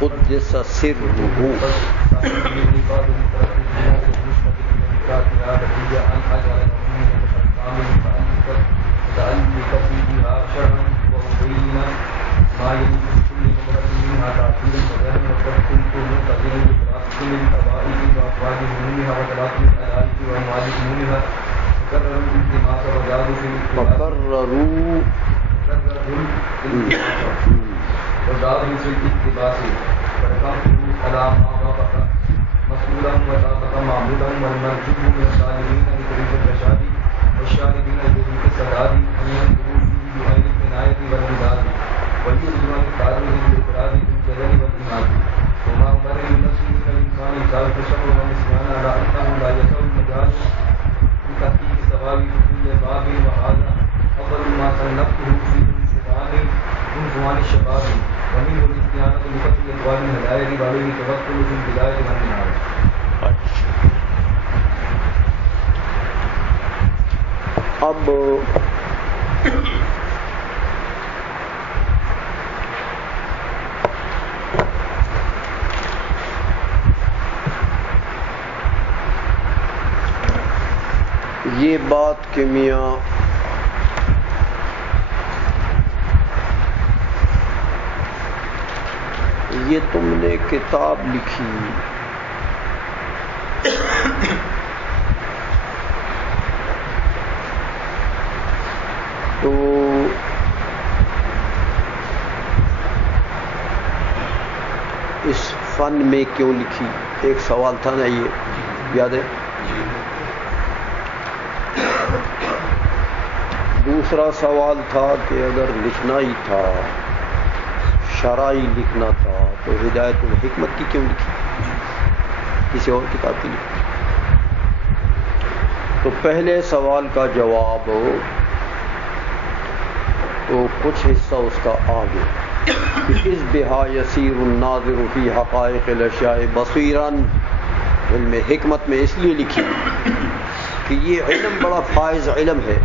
قدس سرہ اب یہ بات کہ میاں یہ تم نے کتاب لکھی تو اس فن میں کیوں لکھی؟ ایک سوال تھا نا، یہ یاد ہے؟ دوسرا سوال تھا کہ اگر لکھنا ہی تھا، شرعی لکھنا تھا، تو ہدایت الحکمت کی کیوں لکھی؟ کسی اور کتاب کی لکھی؟ تو پہلے سوال کا جواب تو کچھ حصہ اس کا آگے، اس بہا یسیر الناظر فی حقائق الاشیاء بصیرا، علم حکمت میں اس لیے لکھی کہ یہ علم بڑا فائز علم ہے،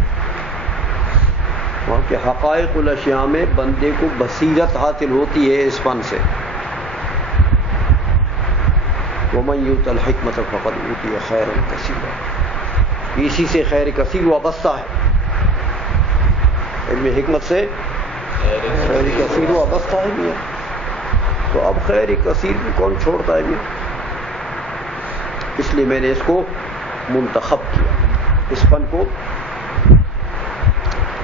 وہاں کے حقائق الاشیاء میں بندے کو بصیرت حاصل ہوتی ہے اس فن سے۔ ومن یؤت الحکمت فقد اوتی خیرا کثیرا، اسی سے خیر کثیر وابستہ ہے، علم حکمت سے خیر کثیر وابستہ ہے میاں۔ تو اب خیر کثیر کو کون چھوڑتا ہے میاں؟ اس لیے میں نے اس کو منتخب کیا، اس فن کو۔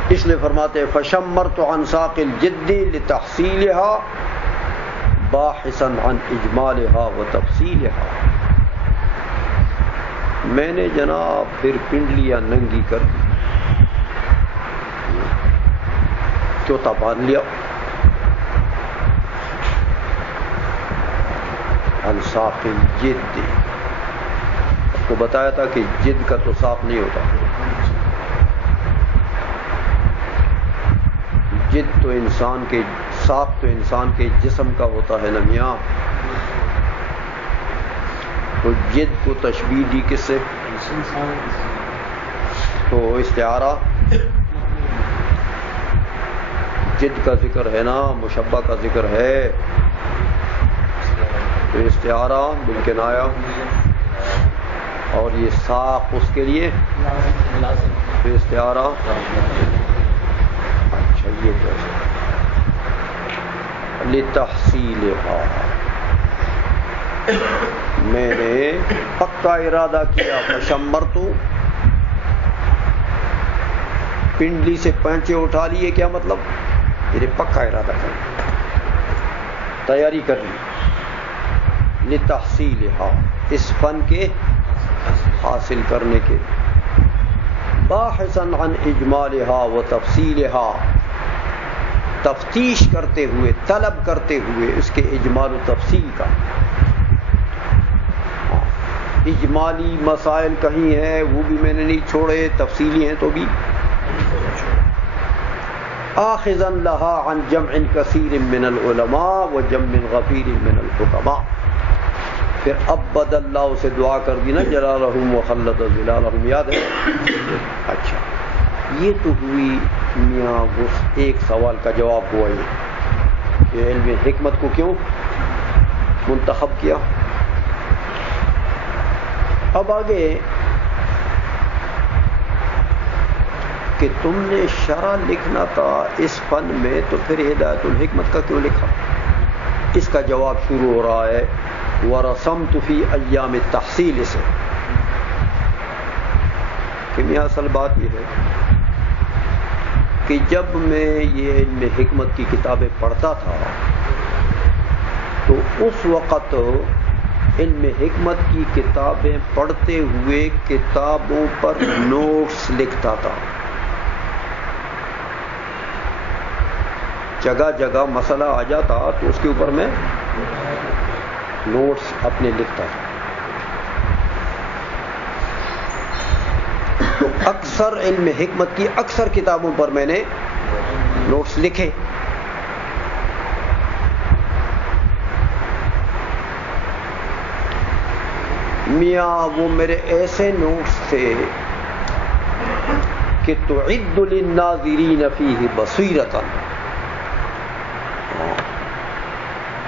اس لیے فرماتے ہیں فشمرت عن ساق الجد لتحصیلها باحثا عن اجمالها وتفصیلها، میں نے جناب پھر پنڈلیاں ننگی کر دی، چوتھا باندھ لیا، عن ساق الجد، آپ کو بتایا تھا کہ جد کا تو ساق نہیں ہوتا، جد تو انسان کے، ساق تو انسان کے جسم کا ہوتا ہے نا میاں۔ تو جد کو تشبیہ دی کس سے؟ تو استعارہ جد کا ذکر ہے نا، مشبہ کا ذکر ہے، تو استعارہ بالکنایہ، اور یہ ساق اس کے لیے تو استعارہ۔ اچھا یہ کیسے؟ لتحصیلها، میں نے پکا ارادہ کیا، فشمرت، پنڈلی سے پینچے اٹھا لیے، کیا مطلب؟ میرے پکا ارادہ کر، تیاری کر لی، لتحصیلها، اس فن کے حاصل کرنے کے، باحثا عن اجمالها وتفصیلها، تفتیش کرتے ہوئے، طلب کرتے ہوئے اس کے اجمال و تفصیل کا۔ اجمالی مسائل کہیں ہیں وہ بھی میں نے نہیں چھوڑے، تفصیلی ہیں تو بھی۔ آخذا لها عن جمع كثير من العلماء وجمع غفير من الحكماء، پھر اب بدل اللہ سے دعا کر دی نا، جلالہم وخلد ظلالہم، یاد ہے؟ اچھا یہ تو ہوئی میاں اس ایک سوال کا جواب ہوا یہ کہ علم حکمت کو کیوں منتخب کیا. اب آگے کہ تم نے شرح لکھنا تھا اس فن میں تو پھر ہدایت الحکمت کا کیوں لکھا؟ اس کا جواب شروع ہو رہا ہے وَرَسَمْتُ فِي أَيَّامِ التَّحْصِيلِ سے کہ میاں اصل بات یہ ہے کہ جب میں یہ علم حکمت کی کتابیں پڑھتا تھا تو اس وقت علم حکمت کی کتابیں پڑھتے ہوئے کتابوں پر نوٹس لکھتا تھا. جگہ جگہ مسئلہ آ جاتا تو اس کے اوپر میں نوٹس اپنے لکھتا تھا. تو اکثر علم حکمت کی اکثر کتابوں پر میں نے نوٹس لکھے. میاں وہ میرے ایسے نوٹس تھے کہ تعد للناظرین فیہ بصیرۃ،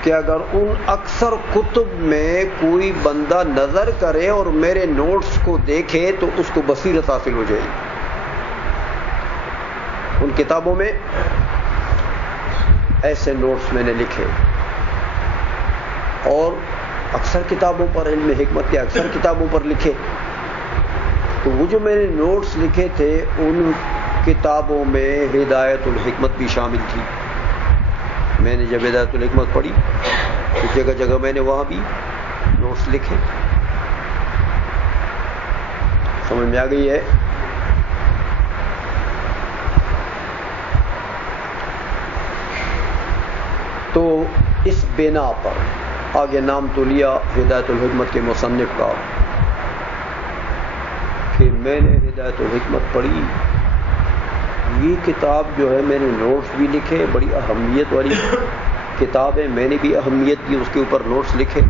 کہ اگر ان اکثر کتب میں کوئی بندہ نظر کرے اور میرے نوٹس کو دیکھے تو اس کو بصیرت حاصل ہو جائے گی. ان کتابوں میں ایسے نوٹس میں نے لکھے اور اکثر کتابوں پر علم حکمت کے اکثر کتابوں پر لکھے. تو وہ جو میں نے نوٹس لکھے تھے ان کتابوں میں ہدایت الحکمت بھی شامل تھی. میں نے جب ہدایت الحکمت پڑھی تو جگہ جگہ میں نے وہاں بھی نوٹس لکھے. سمجھ میں آ گئی ہے؟ تو اس بنا پر آگے نام تو لیا ہدایت الحکمت کے مصنف کا کہ میں نے ہدایت الحکمت پڑھی. یہ کتاب جو ہے میں نے نوٹس بھی لکھے، بڑی اہمیت والی کتاب ہے، میں نے بھی اہمیت دی، اس کے اوپر نوٹس لکھے.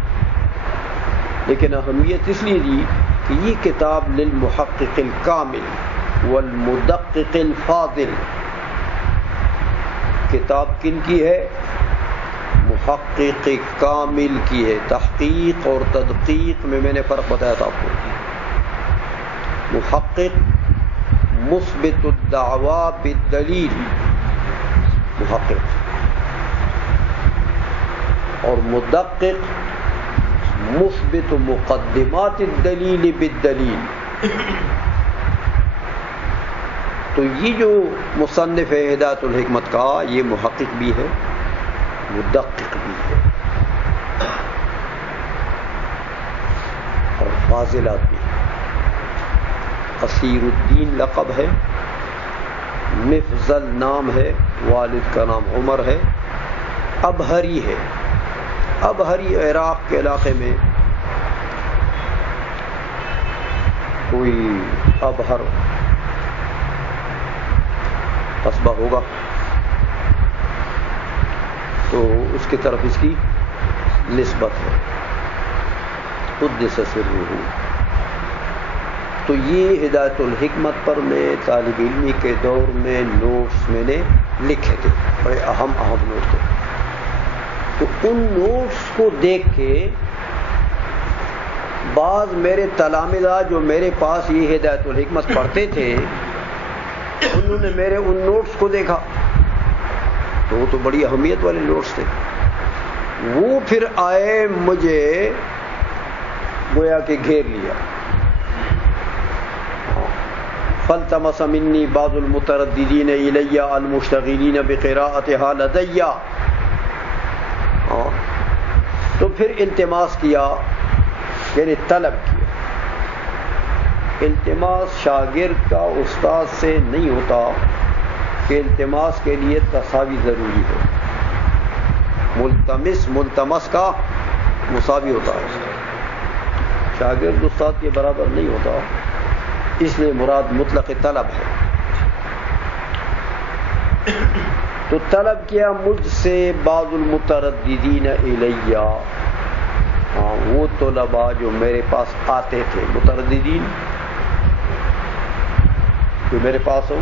لیکن اہمیت اس لیے دی کہ یہ کتاب للمحقق الکامل والمدقق الفاضل، کتاب کن کی ہے؟ محقق کامل کی ہے. تحقیق اور تدقیق میں نے فرق بتایا تھا آپ کو. محقق مثبت الدعوی بالدلیل محقق، اور مدقق مثبت مقدمات الدلیل بالدلیل. تو یہ جو مصنف ہے ہدایت الحکمت کا یہ محقق بھی ہے مدقق بھی ہے اور فاضلات بھی ہے. اسیر الدین لقب ہے، مفضل نام ہے، والد کا نام عمر ہے، ابہری ہے. ابہری عراق کے علاقے میں کوئی ابہر قصبہ ہوگا تو اس کی طرف اس کی نسبت ہے. قدس سرہ. تو یہ ہدایت الحکمت پر میں طالب علمی کے دور میں نوٹس میں نے لکھے تھے، بڑے اہم نوٹ تھے. تو ان نوٹس کو دیکھ کے بعض میرے تلامذہ جو میرے پاس یہ ہدایت الحکمت پڑھتے تھے انہوں نے میرے ان نوٹس کو دیکھا تو وہ تو بڑی اہمیت والے نوٹس تھے. وہ پھر آئے مجھے گویا کہ گھیر لیا. فالتمس منی بعض المترددین الی المشتغلین بقراءتها لدی. تو پھر التماس کیا یعنی طلب کیا. التماس شاگرد کا استاد سے نہیں ہوتا کہ التماس کے لیے تساوی ضروری ہے. ملتمس کا مساوی ہوتا ہے، شاگرد استاد کے برابر نہیں ہوتا. اس لیے مراد مطلق طلب ہے. تو طلب کیا مجھ سے بعض المترددین الیہ، وہ طلباء جو میرے پاس آتے تھے، مترددین جو میرے پاس ہو،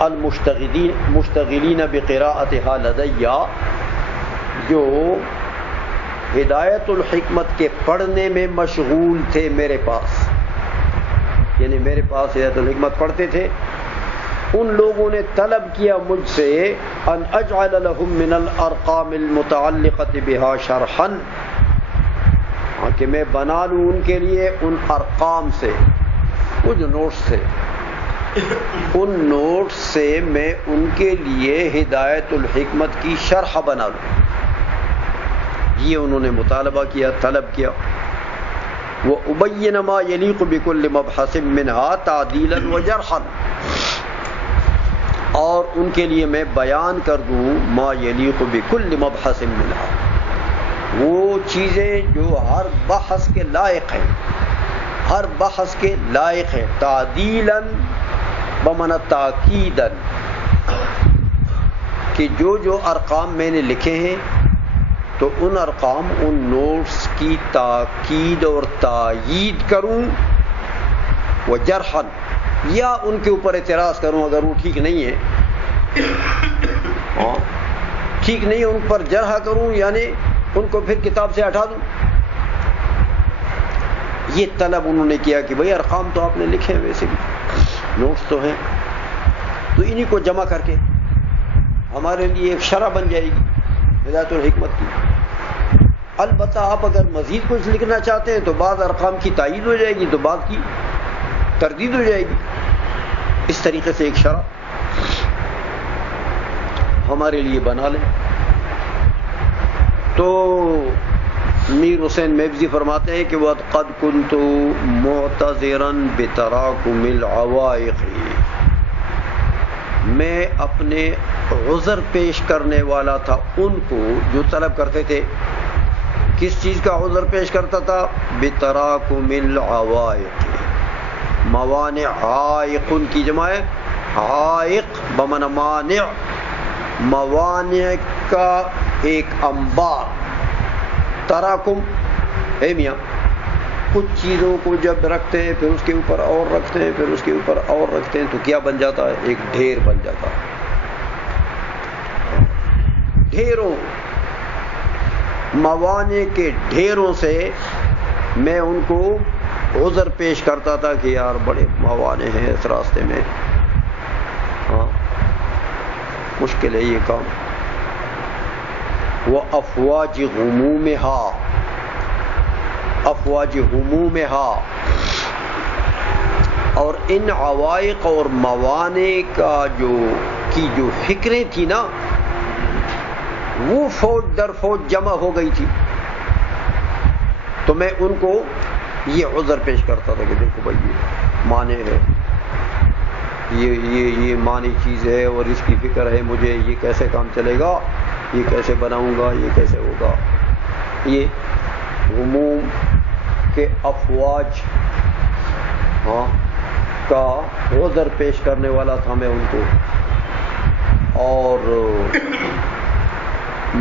المشتغلین بقراءتها لدی، جو ہدایت الحکمت کے پڑھنے میں مشغول تھے میرے پاس، یعنی میرے پاس ہدایت الحکمت پڑھتے تھے، ان لوگوں نے طلب کیا مجھ سے ان اجعل لهم من الارقام المتعلقة بها شرحا، کہ میں بنا لوں ان کے لیے ان ارقام سے، وہ جو نوٹس تھے ان نوٹس سے میں ان کے لیے ہدایت الحکمت کی شرح بنا لوں. یہ انہوں نے مطالبہ کیا، طلب کیا. وَأُبَيِّنَ مَا يَلِيقُ بِكُلِّ مَبْحَثٍ مِّنْهَا تَعْدِيلًا وَجَرْحًا، اور ان کے لیے میں بیان کر دوں ما یلیق بکل مبحث منها، وہ چیزیں جو ہر بحث کے لائق ہیں، ہر بحث کے لائق ہیں. تعدیلاً بمعنی تاکیداً، کہ جو ارقام میں نے لکھے ہیں تو ان ارقام ان نوٹس کی تاکید اور تائید کروں، وجرحاً، یا ان کے اوپر اعتراض کروں اگر وہ ٹھیک نہیں ہے، ٹھیک نہیں ہے ان پر جرح کروں، یعنی ان کو پھر کتاب سے ہٹا دوں. یہ طلب انہوں نے کیا کہ بھئی ارقام تو آپ نے لکھے ہیں، ویسے بھی نوٹس تو ہیں، تو انہی کو جمع کر کے ہمارے لیے ایک شرح بن جائے گی ہدایت الحکمت کی. البتہ آپ اگر مزید کچھ لکھنا چاہتے ہیں تو بعض ارقام کی تائید ہو جائے گی تو بعض کی تردید ہو جائے گی. اس طریقے سے ایک شرح ہمارے لیے بنا لیں. تو میر حسین میبزی فرماتے ہیں کہ وَقَدْ كُنْتُ مُعْتَذِرًا بِتَرَاكُمِ الْعَوَائِقِ، میں اپنے عذر پیش کرنے والا تھا ان کو جو طلب کرتے تھے. کس چیز کا عذر پیش کرتا تھا؟ بِتَرَاكُمِ الْعَوَائِقِ، موانع، عائق کی جمع ہے عائق بمعنی مانع، موانع کا ایک انبار. تراکم ہے میاں، کچھ چیزوں کو جب رکھتے ہیں پھر اس کے اوپر اور رکھتے ہیں، پھر اس کے اوپر اور رکھتے ہیں، تو کیا بن جاتا ہے؟ ایک ڈھیر بن جاتا ہے. ڈھیروں، موانع کے ڈھیروں سے میں ان کو عذر پیش کرتا تھا کہ یار بڑے موانع ہیں اس راستے میں، مشکل ہے یہ کام. وَأَفْوَاجِ غُمُومِهَا، افواج غمومها، اور ان عوائق اور موانع کا جو فکریں تھی نا، وہ فوج در فوج جمع ہو گئی تھی. تو میں ان کو یہ عذر پیش کرتا تھا کہ دیکھو بھائی یہ معنی ہے، یہ معنی چیز ہے اور اس کی فکر ہے مجھے، یہ کیسے کام چلے گا، یہ کیسے بناؤں گا، یہ کیسے ہوگا. یہ غموم کے افواج کا عذر پیش کرنے والا تھا میں ان کو، اور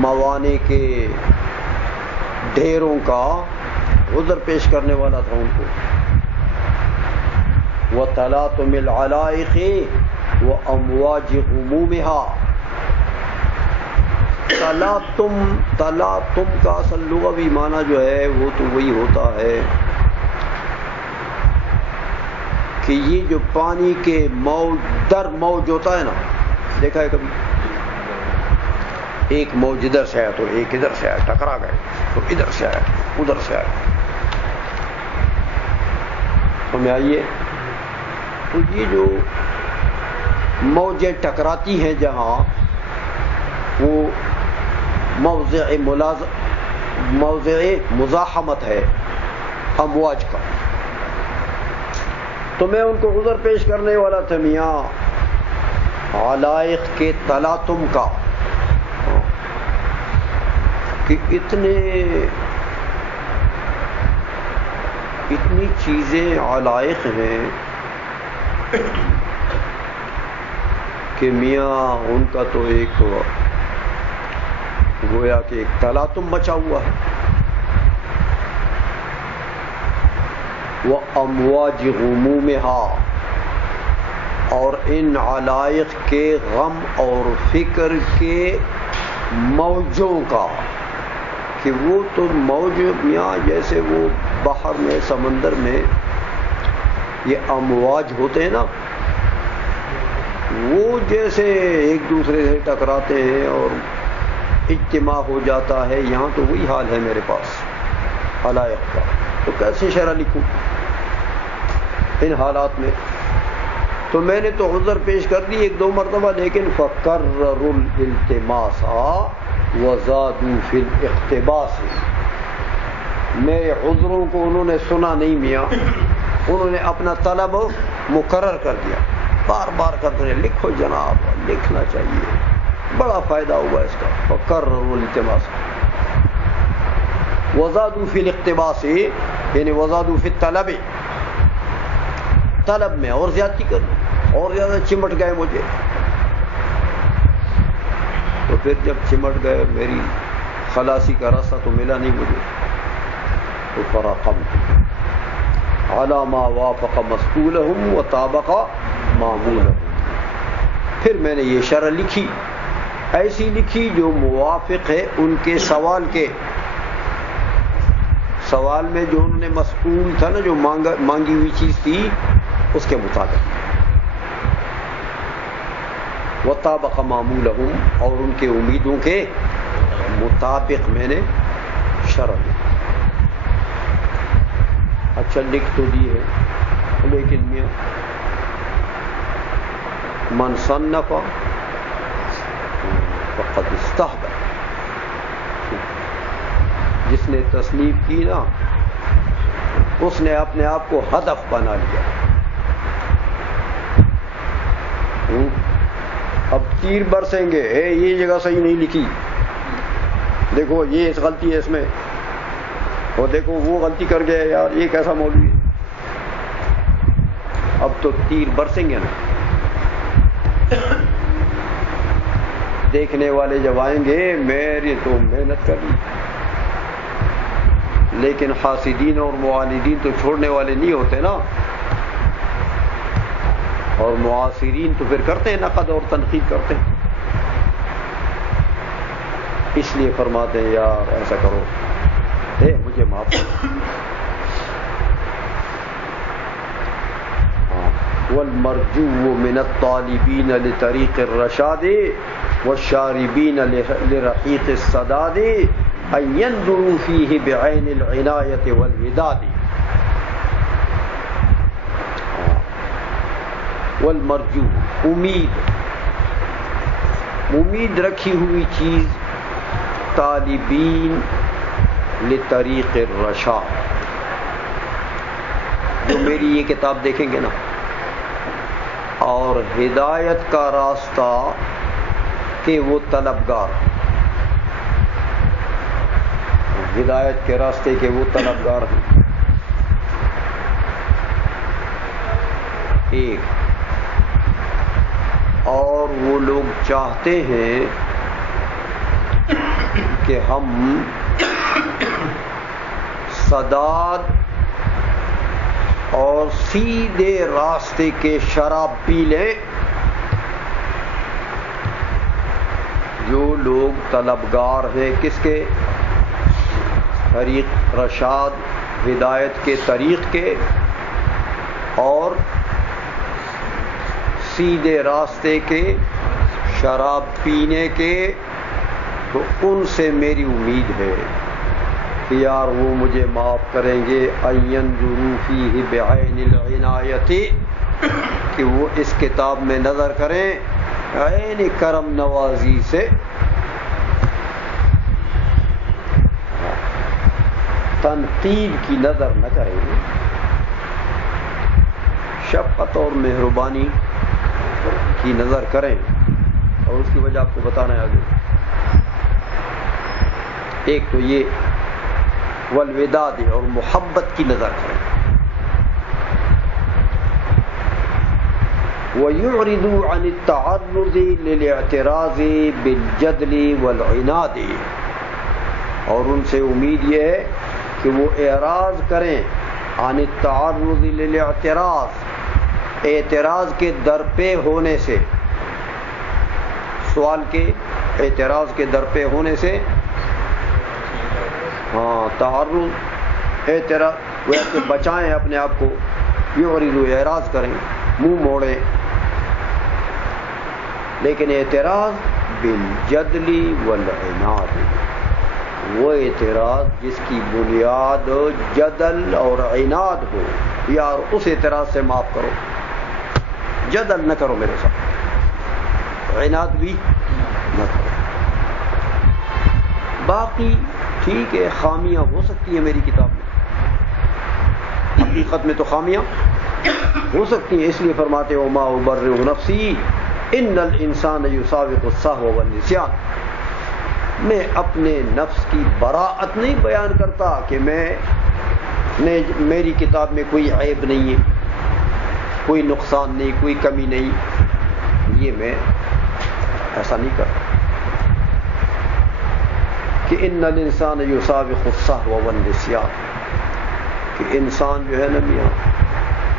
موانع کے ڈھیروں کا عذر پیش کرنے والا تھا ان کو. وَتَلَاطُمِ الْعَلَائِقِ وَأَمْوَاجِ غُمُومِهَا. تلاتم کا اصل لغوی معنی جو ہے وہ تو وہی ہوتا ہے کہ یہ جو پانی کے موج در موج ہوتا ہے نا، دیکھا ہے کبھی؟ ایک موج ادھر سے آیا تو ایک ادھر سے آیا، ٹکرا گئے، تو ادھر سے آیا ادھر سے آیا، ہمیں آئیے. تو یہ جو موجیں ٹکراتی ہیں جہاں، وہ موضع مزاحمت ہے امواج کا. تو میں ان کو عذر پیش کرنے والا تھا میاں علائق کے تلاطم کا، کہ اتنی چیزیں علائق ہیں کہ میاں ان کا تو ایک گویا کہ ایک تلاطم مچا ہوا ہے. وَأَمْوَاجِ غُمُومِهَا، اور ان علائق کے غم اور فکر کے موجوں کا. کہ وہ تو موج میاں جیسے وہ باہر میں سمندر میں یہ امواج ہوتے ہیں نا، وہ جیسے ایک دوسرے سے ٹکراتے ہیں اور اجتماع ہو جاتا ہے، یہاں تو وہی حال ہے میرے پاس علائق کا. تو کیسے شرح لکھوں ان حالات میں؟ تو میں نے تو عذر پیش کر دی 1-2 مرتبہ، لیکن فَقَرَّرُ الْالْتِمَاسَ وَزَادُوا فِي الْاِقْتِبَاسِ. میرے عذروں کو انہوں نے سنا نہیں میاں، انہوں نے اپنا طلب مقرر کر دیا، بار بار کرتے ہیں لکھو جناب، لکھنا چاہیے، بڑا فائدہ ہوا اس کا. فَقَرَّرُ الْالْتِمَاسَ وَزَادُوا فِي الْاِقْتِبَاسِ، یعنی وَزَادُوا فِي الطَّلَبِ، طلب میں اور زیادتی کر دی، اور زیادہ چمٹ گئے مجھے. تو پھر جب چمٹ گئے میری خلاصی کا راستہ تو ملا نہیں مجھے، تو فراقمت علی ما وافق مسئولہم وطابق معمولہم. پھر میں نے یہ شرح لکھی، ایسی لکھی جو موافق ہے ان کے سوال کے، سوال میں جو انہوں نے مسئول تھا نا، جو مانگی ہوئی چیز تھی اس کے مطابق، وطابق معمولہم، اور ان کے امیدوں کے مطابق میں نے شرح دی. اچھا لکھ تو دی ہے، لیکن میاں من صنف فقد استحضر، جس نے تصنیف کی نا اس نے اپنے آپ کو ہدف بنا لیا. اب تیر برسیں گے، یہ جگہ صحیح نہیں لکھی، دیکھو یہ اس غلطی ہے اس میں، اور دیکھو وہ غلطی کر گیا یار، یہ کیسا مولوی ہے. اب تو تیر برسیں گے نا، دیکھنے والے جب آئیں گے میری تو محنت کر لی، لیکن حاسدین اور معاندین تو چھوڑنے والے نہیں ہوتے نا، اور معاصرین تو پھر کرتے ہیں نقد اور تنقید کرتے ہیں. اس لیے فرماتے ہیں یار ایسا کرو، مجھے معاف کرو. والمرجو من الطالبین لطریق الرشاد والشاربین لرحیق السداد ان ينظروا فیہ بعین العنایت والوداد. والمرجو امید رکھی ہوئی چیز، طالبین لطریق الرشاد، جو میری یہ کتاب دیکھیں گے نا، اور ہدایت کا راستہ کہ وہ طلبگار، ہدایت کے راستے کے وہ طلبگار ہیں. ایک اور وہ لوگ چاہتے ہیں کہ ہم سداد اور سیدھے راستے کے شراب پی لیں. جو لوگ طلبگار ہیں کس کے؟ طریق رشاد، ہدایت کے طریق کے اور سیدھے راستے کے، شراب پینے کے، تو ان سے میری امید ہے کہ یار وہ مجھے معاف کریں گے. ان ينظروا فیہ بعین العنایت، کہ وہ اس کتاب میں نظر کریں عین کرم نوازی سے، تنقید کی نظر نہ کریں گے، شفقت اور مہربانی کی نظر کریں. اور اس کی وجہ آپ کو بتانا ہے آگے. ایک تو یہ والوداد، اور محبت کی نظر کریں. وَيُعْرِضُوا عَنِ التَّعَرُّضِ لِلْاعْتِرَاضِ بِالْجَدْلِ وَالْعِنَادِ، اور ان سے امید یہ ہے کہ وہ اعراض کریں عن التعرض للاعتراض، اعتراض کے درپے ہونے سے، سوال کے اعتراض کے درپے ہونے سے، تعرض اعتراض ویسے بچائیں اپنے آپ کو، یعرض اعراض کریں، منہ موڑیں، لیکن اعتراض بالجدل والعناد، وہ اعتراض جس کی بنیاد جدل اور عناد ہو، یار اس اعتراض سے معاف کرو، جدل نہ کرو میرے ساتھ، عناد بھی نہ کرو۔ باقی ٹھیک ہے خامیاں ہو سکتی ہیں میری کتاب میں، حقیقت میں تو خامیاں ہو سکتی ہیں، اس لیے فرماتے ہو ما ابرئ نفسی ان الانسان یسابق السہو والنسیان، میں اپنے نفس کی براءت نہیں بیان کرتا کہ میری کتاب میں کوئی عیب نہیں ہے، کوئی نقصان نہیں، کوئی کمی نہیں، یہ میں ایسا نہیں کرتا کہ ان الانسان یسابق السہو والنسیان، کہ انسان جو ہے نا میاں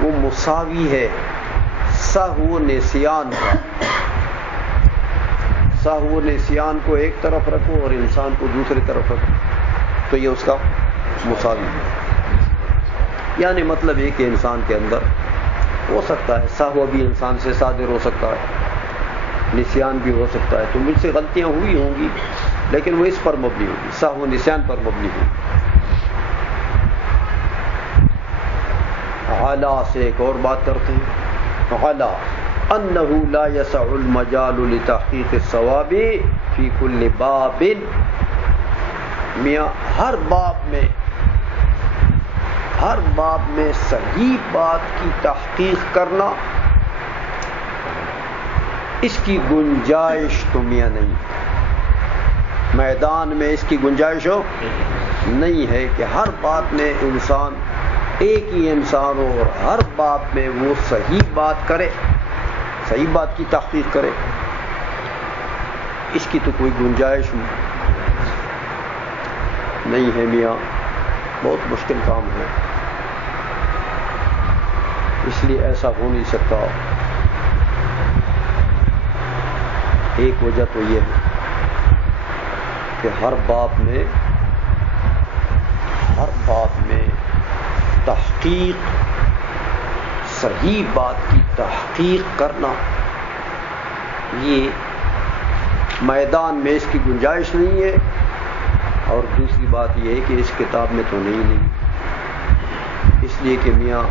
وہ مساوی ہے سہو نسیان کا، سہو نسیان کو ایک طرف رکھو اور انسان کو دوسری طرف رکھو تو یہ اس کا مساوی ہے، یعنی مطلب یہ کہ انسان کے اندر ہو سکتا ہے سہو بھی انسان سے صادر ہو سکتا ہے، نسیان بھی ہو سکتا ہے، تو مجھ سے غلطیاں ہوئی ہوں گی لیکن وہ اس پر مبنی ہوگی، سہو نسیان پر مبنی ہوگی۔ علا سے ایک اور بات کرتے ہیں، علا انہ لا یسع المجال لتحقیق الصواب فی کل باب، میاں ہر باب میں صحیح بات کی تحقیق کرنا، اس کی گنجائش تو میاں نہیں، میدان میں اس کی گنجائش ہو نہیں ہے کہ ہر بات میں انسان ایک ہی انسان ہو اور ہر بات میں وہ صحیح بات کرے، صحیح بات کی تحقیق کرے، اس کی تو کوئی گنجائش نہیں ہے میاں، بہت مشکل کام ہے، اس لیے ایسا ہو نہیں سکتا۔ ایک وجہ تو یہ ہے کہ ہر بات میں تحقیق، صحیح بات کی تحقیق کرنا، یہ میدان میں اس کی گنجائش نہیں ہے، اور دوسری بات یہ ہے کہ اس کتاب میں تو نہیں، اس لیے کہ میاں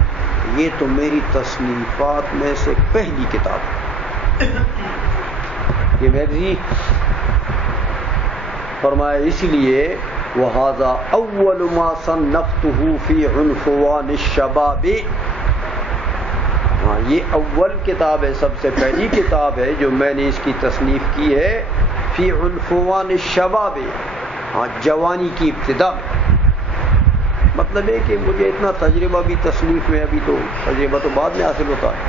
یہ تو میری تصنیفات میں سے پہلی کتاب ہے، یہ میری فرمایا اس لیے وَهَذَا أَوَّلُ مَا صَنَّفْتُهُ فِي عُنْفُوَانِ الشَّبَابِ، یہ اول کتاب ہے، سب سے پہلی کتاب ہے جو میں نے اس کی تصنیف کی ہے، فی عنفوان الشباب، جوانی کی ابتدا میں، مطلب ہے کہ مجھے اتنا تجربہ بھی تصنیف میں، ابھی تو تجربہ تو بعد میں حاصل ہوتا ہے،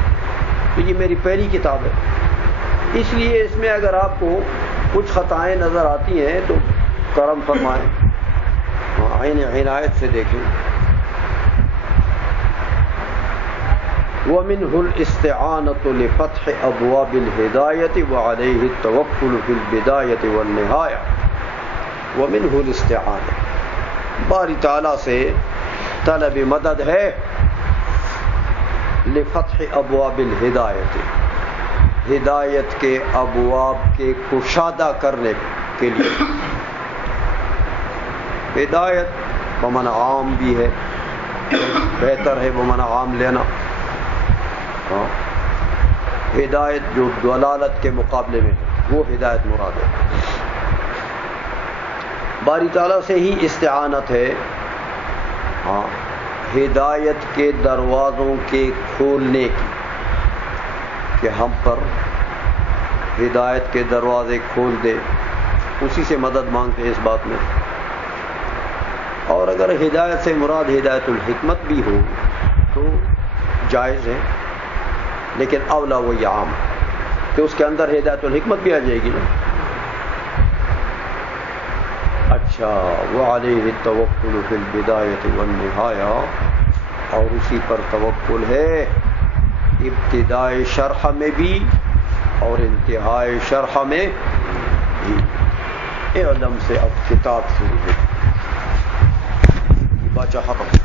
تو یہ میری پہلی کتاب ہے، اس لیے اس میں اگر آپ کو کچھ خطائیں نظر آتی ہیں تو کرم فرمائیں، عین عنایت سے دیکھیں۔ وَمِنْهُ الْإِسْتِعَانَةُ لِفَتْحِ أَبْوَابِ الْهِدَایَةِ وَعَلَيْهِ التَّوَکُّلُ فِي الْبِدَایَةِ وَالنِّہَایَةِ، وَمِنْهُ الْإِسْتِعَانَةُ، باری تعالیٰ سے طلب مدد ہے، لِفَتْحِ أَبْوَابِ الْهِدَایَةِ، ہدایت کے ابواب کے کشادہ کرنے کے لیے، ہدایت بمعنی عام بھی ہے، بہتر ہے بمعنی عام لینا، ہدایت جو دلالت کے مقابلے میں وہ ہدایت مراد ہے، باری تعالیٰ سے ہی استعانت ہے، ہدایت کے دروازوں کے کھولنے کی، کہ ہم پر ہدایت کے دروازے کھول دے، اسی سے مدد مانگتے ہیں اس بات میں، اور اگر ہدایت سے مراد ہدایت الحکمت بھی ہو تو جائز ہے، لیکن اولا وہی عام کہ اس کے اندر ہدایت الحکمت بھی آ جائے گی نا۔ اچھا، وعلیہ التوکل فی البدایۃ والنہایہ، اور اسی پر توکل ہے ابتدائے شرح میں بھی اور انتہائے شرح میں بھی۔ اعلم سے اب کتاب شروع ہے۔ چاہا کرتے